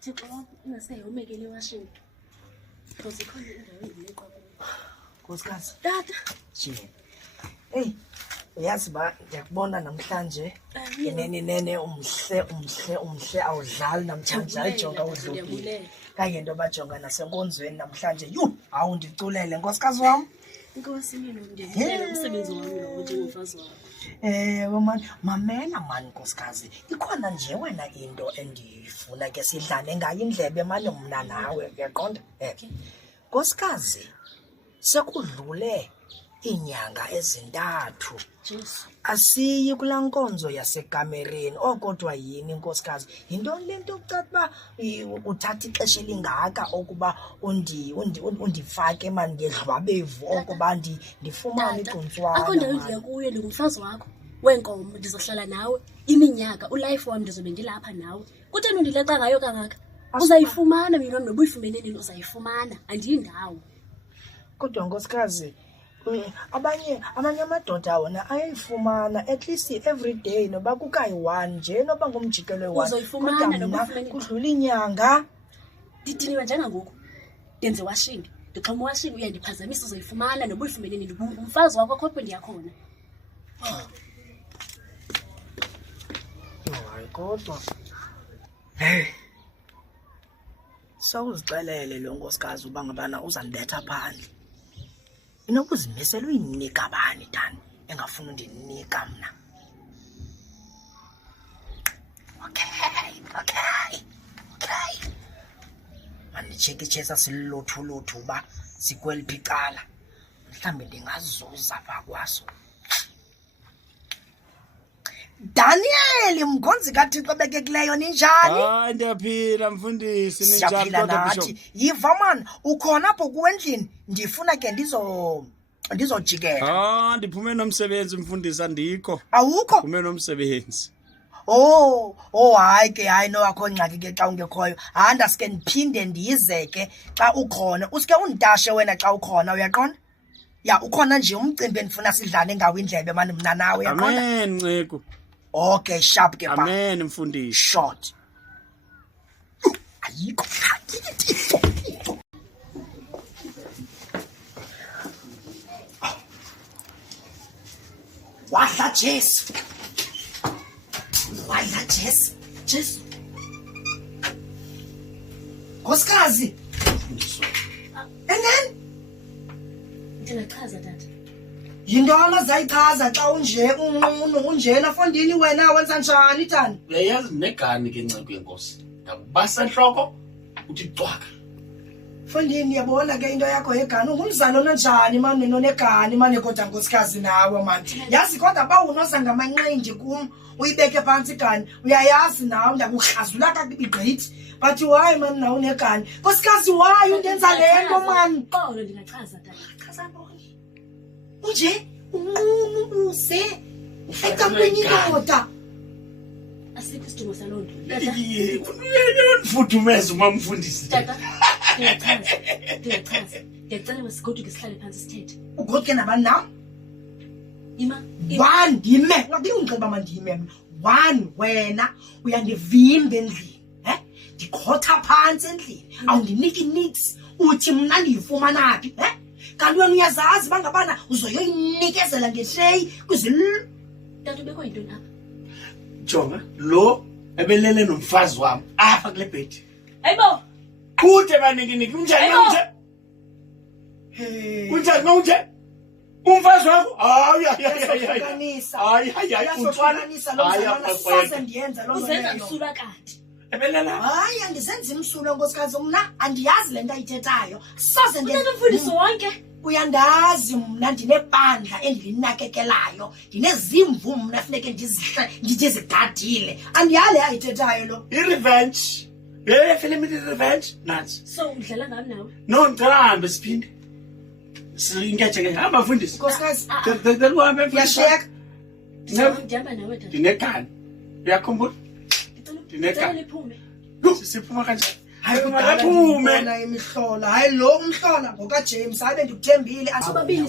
Thixo wam ungaseyomekele ewashini because ikhona indawo engileqa kuyo. Nkosikazi. Tata. Nje. Hey, uyazi ba ngiyakubona namhlanje nene umhle awudlali namhlanje ayijonga udlubile. Kanye into bajonga nasenkonzweni namhlanje. Awu ndiculele nkosikazi wam. Inkosi mina ndiyenzela umsebenzi wami lo njengomfazi wakho. Man, mamela man nkosikazi. Ikhona nje wena into endifuna ke sidlane ngayo indlebe manje mna nawe uyaqonda? Nkosikazi, sekudlule inyanga ezintathu. Jesu. Asiyi kulaa nkonzo yasekamereni. Kodwa yini nkosikazi? Yintoni le nto ucathi uba uthatha ixesha elingaka okuba undifake mani ngedlwabevu okuba ndifumane igcuntswana. Akho ndawo endiya kuyo ndingumfazi wakho weenkomo ndizohlala nawe iminyaka ulife wam ndizobe ndilapha nawe. Kutheni undileqa ngayo kangaka? Uzayifumana mina noba uyifumene nini uzayifumana andiyindawo. Kodwa nkosikazi abanye amadoda wona ayayifumana at least every day noba kukayi-1 nje noba ngumjikelo we-1 kudlula inyanga. Ndidiniwe njengangoku ndenze washing ndixhoma washing uyandiphazamisa uzoyifumana noba uyifumene nini ngumfazi wakho khophe ndiyakhona. Hayi kodwa hey sawuzixelele lo nkosikazi uba ngabana uzandibetha phandle. Inokuzimisela uyinika bani Dani engafuni undinika mna? Okay. Mandicheke chesa silothu uba sikweliphi icala. Mhlambe ndingazuza pha kwaso. Daniel mkhonzi kaThixo bekekileyo ninjani? Hayi ndiyaphila mfundisi ninjani kodwa Bishop? Yiva man ukhona apho kuwendlini ndifuna ke ndizojikela. Ndiphume nomsebenzi mfundisi andikho. Awukho? Ndiphume nomsebenzi. Hayi ke hayi nowakho ngxaki ke xa ungekhoyo. Ndaske ndiphinde ndize ke xa ukhona. Uske undashe wena xa ukhona uyaqonda? Ya ukhona nje umcimbi endifuna sidlane ngawo indlebe mani mna nawe uyaqonda? Amen Nceko. Okay sharp ke ba. Amen mfundisi. Short. Ayikho. Wahla Jesu. Jesu. Nkosikazi. And then ndingachaza tata. Yinto amazayichaza xa unjena fondini wena wenza njani Dani? Uyayazi negani ke Nceko yenkosi. Ngabasa enhloko uthi cwaka. Fondini yabona ke into yakho yegani ungumzalo onjani mani nonegani mani kodwa nkosikazi nawe mani. Yazi kodwa ba unoza ngamanqindi kum uyibeke phansi igani uyayazi nawe ndakuhlazula kakubi gqithi. But why mani nawe unegani? Nkosikazi why undenza le nto mani? Xolo ndingachaza tata. Chaza ntoni? Unje use ecampweni indoda. Asikho isidingo saloo nto. Mfudumeza umamfundisi. Tata. Ndiyachaza. Ndiyacela wesigoduke sihlale phansi sithethe. Ugoduke nabani nam? Ima. 1 ndime. Ngabe ungixeba mandime. 1 wena uyandivimba endlini. Ndikhotha phansi endlini. Awundiniki nix. Uthi mna ndiyifumana phi? Kanti wena uyazazi bangabana uzoyoyinikezela ngetreyi kwizil. Tata ubekho yintoni apha? Jonga lo ebelele nomfazi wami apha kule bhedi. Hayibo. Qhuthe baniniki unjani manje? Unjani manje? Umfazi wakho? Hayi. Ndiyenza lo uzenza msulwa kanti. Ebelela. Hayi andisenzi imsulo nkosikazi mna andiyazi le nto ayithethayo. Soze ndenza umfundisi wonke. Uyandazi mna ndinebandla endilinakekelayo. Ndinezimvu mna funeke ndizigadile. Andiyale ayithethayo lo. I-revenge. Film i-revenge nathi. So udlala ngami nawe? No ngicela hambe siphinde. Ngiyajeke hamba mfundisi. Nkosikazi. Uhambe mfundisi. Uyasheka. Ndihamba nawe tata. Ndinegani. Uyakhumbula? Ndicela niphume. Siphuma kanjani? Hayi kuphume na imihlola. Hayi lo umhlola ngoka James abe ndikuthembile asibabili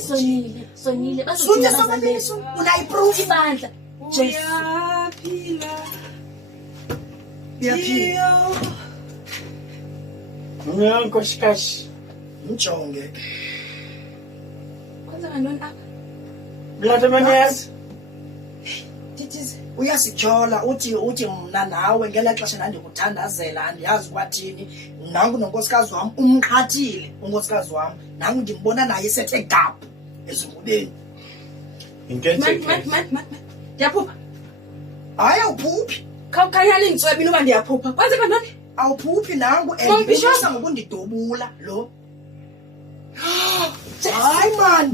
sonile bazothi sobabili unayiproof ibandla Jesu. Yaphila. Nkosikazi. mjonge Kwenzeka ntoni apha? Mlata manyazi. Titize. uyasityhola uthi mna nawe ngela xesha ndandikuthandazela andiyazi kwathini nangu nonkosikazi wam umqhathile unkosikazi wam nangu ndimbona naye sethe gaphu ezingubeni Ndiyaphupha. hayi awuphuphi Khawukhanyala iintswebile uba ndiyaphupha. Kwenzeka ntoni? awuphuphi nangu Mom Bishop. ngokundidubula lo hayi mani